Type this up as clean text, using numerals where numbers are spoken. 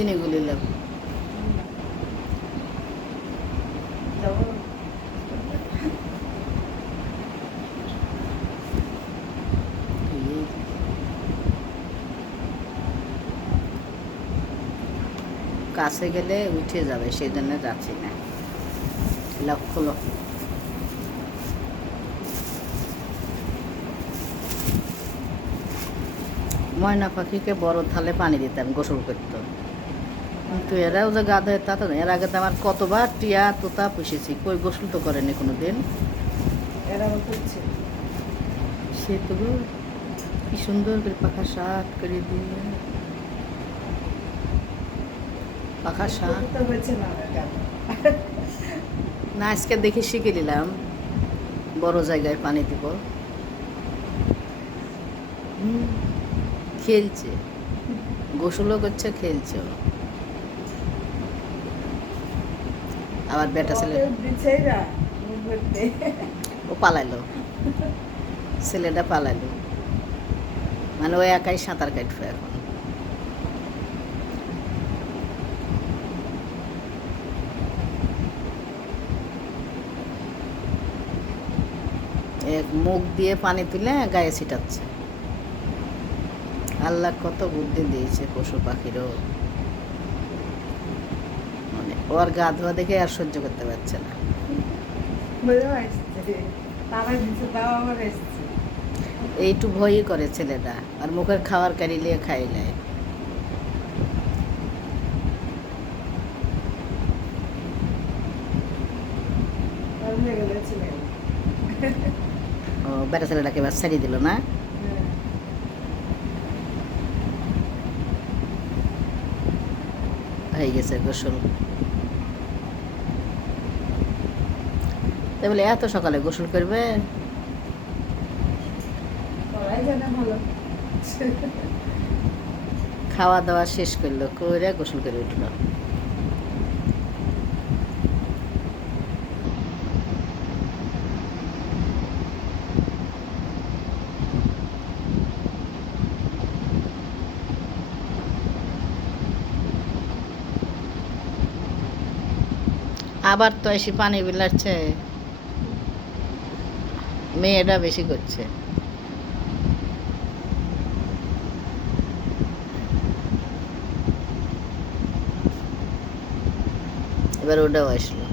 চিনি গুলিলাম। কাছে গেলে উঠে যাবে, সেই জন্য যাচ্ছি না। লক্ষ লক্ষ ময়না পাখিকে বড় থালে পানি দিতাম, গোসল করতো। কিন্তু এরাও যে গাধে তা তো না। এর আগে তো আমার কতবার টিয়া তোতা পুষেছি, কই গোসল তো করেনি কোনো দিন। সে তো কি সুন্দর করে পাখা শার্ট করে দিয়ে, পাখা শার্ট না। আজকে দেখে শিখে নিলাম, বড় জায়গায় পানি দিব। খেলছে, গোসলও করছে, খেলছে। আবার বেটা ছেলে ও পালাইলো, ছেলেটা পালাইলো, মানে ও একাই সাঁতার কাটবে এখন। এক মুখ দিয়ে পানি তুলে গায়ে ছিটাচ্ছে। আল্লাহ কত বুদ্ধি দিয়েছে পশু পাখিরও। মানে ওর গা ধোয়া দেখে আর সহ্য করতে পারছে না। এইটু ভয়ই করে ছেলেটা, আর মুখের খাবার কাড়িয়ে খাইলে। ও বেটা ছেলেটাকে এবার ছাড়িয়ে দিল না। হয়ে গেছে গোসল। তাই বলে এত সকালে গোসল করবে? খাওয়া দাওয়া শেষ করলো, করে গোসল করে উঠলো। আবার তো এসে পানি বিলাচ্ছে, মেয়েটা বেশি করছে। এবার ওটাও আসলো।